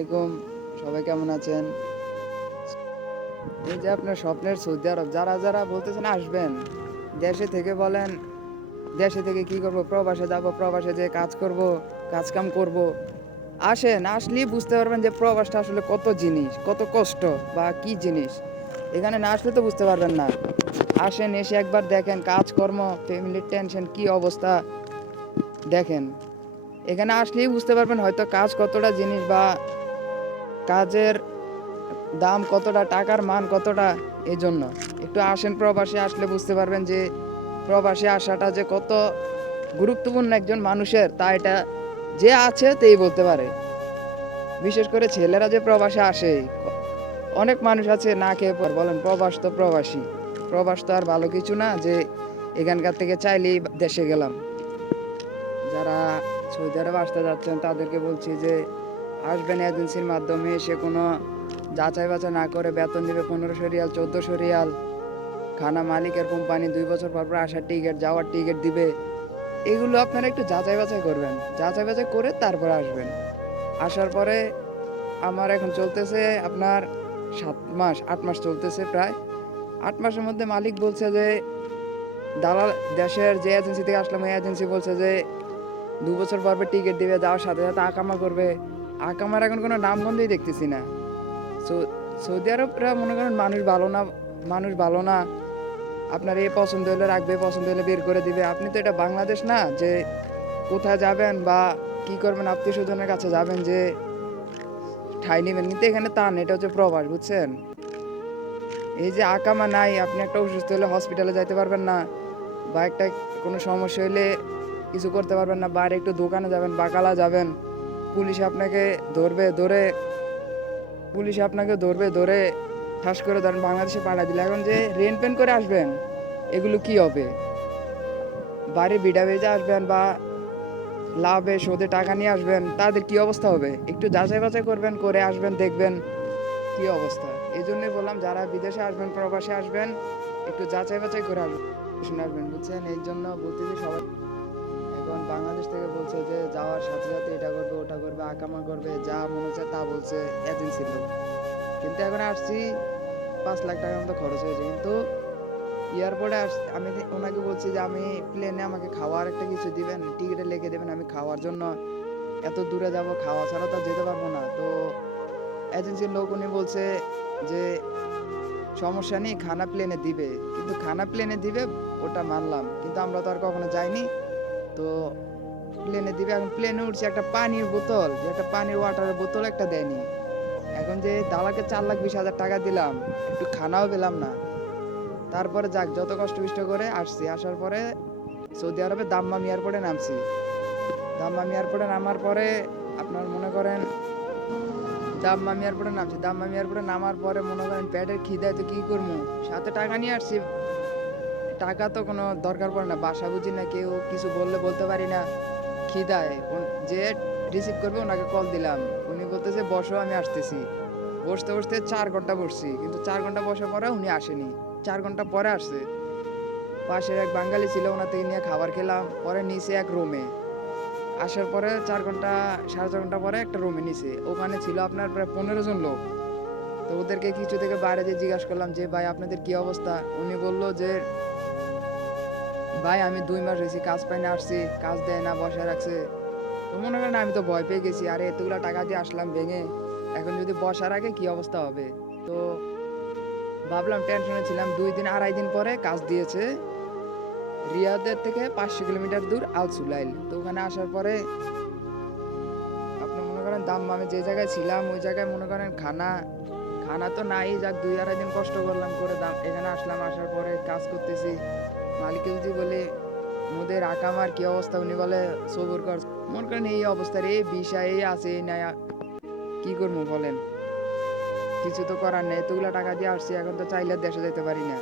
আলাইকুম। সবাই কেমন আছেন? এই যে আপনার স্বপ্নের সৌদি আরব, যারা যারা বলতেছেন আসবেন, দেশে থেকে বলেন, দেশে থেকে কি করব, প্রবাসে যাব, প্রবাসে যে কাজ করব, কাজ কাম করব, আসেন, আসলেই বুঝতে পারবেন যে প্রবাসটা আসলে কত জিনিস, কত কষ্ট বা কি জিনিস। এখানে না আসলে তো বুঝতে পারবেন না। আসেন, এসে একবার দেখেন কাজকর্ম ফ্যামিলির টেনশন কি অবস্থা, দেখেন। এখানে আসলেই বুঝতে পারবেন হয়তো কাজ কতটা জিনিস বা কাজের দাম কতটা, টাকার মান কতটা এই জন্য একটু আসেন প্রবাসে, আসলে বুঝতে পারবেন যে প্রবাসে আসাটা যে কত গুরুত্বপূর্ণ একজন মানুষের, তা এটা যে আছে তেই বলতে পারে। বিশেষ করে ছেলেরা যে প্রবাসে আসে, অনেক মানুষ আছে না খেয়ে পর, বলেন প্রবাস তো প্রবাসী। প্রবাস তো আর ভালো কিছু না যে এখানকার থেকে চাইলেই দেশে গেলাম। যারা সৌদি আরব আসতে যাচ্ছেন, তাদেরকে বলছি যে আসবেন এজেন্সির মাধ্যমে, সে কোনো যাচাই বাছাই না করে বেতন দিবে পনেরোশো রিয়াল, চোদ্দোশো রিয়াল। খানা মালিকের কোম্পানি দুই বছর পর পর আসার টিকিট যাওয়ার টিকিট দিবে। এগুলো আপনারা একটু যাচাই বাছাই করবেন। যাচাই বাছাই করে তারপর আসবেন। আসার পরে আমার এখন চলতেছে আপনার সাত মাস, আট মাস চলতেছে প্রায়। আট মাসের মধ্যে মালিক বলছে যে, দালাল দেশের যে এজেন্সি থেকে আসলাম, ওই এজেন্সি বলছে যে, দু বছর পর টিকিট দিবে, যাওয়ার সাথে সাথে আকামা করবে। আকামার এখন কোনো নামগন্ধই দেখতেছি না। সৌদি আরবরা মনে করেন মানুষ ভালো না, মানুষ ভালো না। আপনার এ পছন্দ হলে রাখবে, পছন্দ হলে বের করে দিবে। আপনি তো এটা বাংলাদেশ না, যে কোথায় যাবেন বা কি করবেন আত্মীয় স্বজনের কাছে যাবেন যে ঠাই নেবেন। কিন্তু এখানে তা না, এটা হচ্ছে প্রবাস, বুঝছেন? এই যে আকামা নাই, আপনি একটা অসুস্থ হলে হসপিটালে যাইতে পারবেন না বা একটা কোনো সমস্যা হলে কিছু করতে পারবেন না বাইরে একটু দোকানে যাবেন বাকালা যাবেন। পুলিশ আপনাকে ধরবে, ধরে পুলিশ আপনাকে ধরবে, ধরে ঠাস করে ধরেন বাংলাদেশে পাঠা দিলে। এখন যে রেন পেন করে আসবেন, এগুলো কি হবে? বাইরে বিডা বেজে আসবেন বা লাভে সোদে টাকা নিয়ে আসবেন, তাদের কি অবস্থা হবে? একটু যাচাই বাছাই করবেন, করে আসবেন, দেখবেন কি অবস্থা। এই জন্যই বললাম, যারা বিদেশে আসবেন, প্রবাসে আসবেন, একটু যাচাই বাছাই করে আসবেন আসবেন, বুঝছেন? এই জন্য বলতেছি সবাই বাংলাদেশ থেকে বলছে যে, যাওয়ার সাথে সাথে এটা করবে, ওটা করবে আকামা করবে, যা মনে হচ্ছে তা বলছে এজেন্সির লোক। কিন্তু এখন আসছি, পাঁচ লাখ টাকার মতো খরচ হয়েছে। কিন্তু এয়ারপোর্টে আমি ওনাকে বলছি যে, আমি প্লেনে আমাকে খাওয়ার একটা কিছু দিবেন, টিকিটে লিখে দেবেন, আমি খাওয়ার জন্য এত দূরে যাব, খাওয়া ছাড়া তো যেতে পারব না। তো এজেন্সির লোক উনি বলছে যে, সমস্যা নেই, খানা প্লেনে দিবে। কিন্তু খানা প্লেনে দিবে, ওটা মানলাম। কিন্তু আমরা তো আর কখনো যাইনি। তো প্লেনে দিবে। এখন প্লেনে উঠছে একটা পানির বোতল। যে একটা পানির ওয়াটারের বোতল একটা দেয়নি। এখন যে দালাকে চার লাখ বিশ হাজার টাকা দিলাম, একটু খানাও পেলাম না। তারপরে যাক, যত কষ্ট বিষ্ট করে আসছি। আসার পরে সৌদি আরবে দাম্মাম এয়ারপোর্টে নামছি। দাম্মাম এয়ারপোর্টে নামার পরে আপনার মনে করেন, দাম্মাম এয়ারপোর্টে নামছি। দাম্মাম এয়ারপোর্টে নামার পরে মনে করেন পেটের খিদায় তো কি করব? সাথে টাকা নিয়ে আসছি। টাকা তো কোনো দরকার পড়ে না। বাসা বুঝি না কেউ, কিছু বললে বলতে পারি না। খিদায়। যে রিসিভ করবে, ওনাকে কল দিলাম। উনি বলতেছে, বসো, আমি আসতেছি। বসতে বসতে চার ঘণ্টা বসছি। কিন্তু চার ঘণ্টা বসার পরে উনি আসেনি। চার ঘণ্টা পরে আসছে। পাশের এক বাঙালি ছিল, ওনার থেকে নিয়ে খাবার খেলাম। পরে নিচে এক রুমে আসার পরে চার ঘণ্টা, সাড়ে চার ঘণ্টা পরে একটা রুমে নিচে ওখানে ছিল আপনার প্রায় পনেরো জন লোক। তো ওদেরকে কিছু থেকে বাইরে যে জিজ্ঞাসা করলাম, যে ভাই, আপনাদের কি অবস্থা? উনি বলল যে ভাই, আমি দুই মাস হয়েছি কাজ পাই না আসছি, কাজ দেয় না, বসায় রাখছে। তো মনে করেন আমি তো ভয় পেয়ে গেছি, আরে এতগুলো টাকা দিয়ে আসলাম ভেঙে, এখন যদি বসার আগে কি অবস্থা হবে? তো ভাবলাম টেনশনে ছিলাম, দুই দিন, আড়াই দিন পরে কাজ দিয়েছে। রিয়াদের থেকে পাঁচশো কিলোমিটার দূর আল সুলাইল তো ওখানে আসার পরে আপনি মনে করেন দাম, আমি যে জায়গায় ছিলাম, ওই জায়গায় মনে করেন খানা খানা তো নাই, যাক দুই, আড়াই দিন কষ্ট করলাম করে দাম, এখানে আসলাম, আসার পরে কাজ করতেছি। মালিককে যদি বলে, মোদের আকামার কি অবস্থা? উনি বলে, সবর কর। মনে করেন এই অবস্থার এই বিষা এই আছে এই নাই কি করব বলেন? কিছু তো করার নেই, এতগুলো টাকা দিয়ে আসছি, এখন তো চাইলে দেশে যেতে পারি না।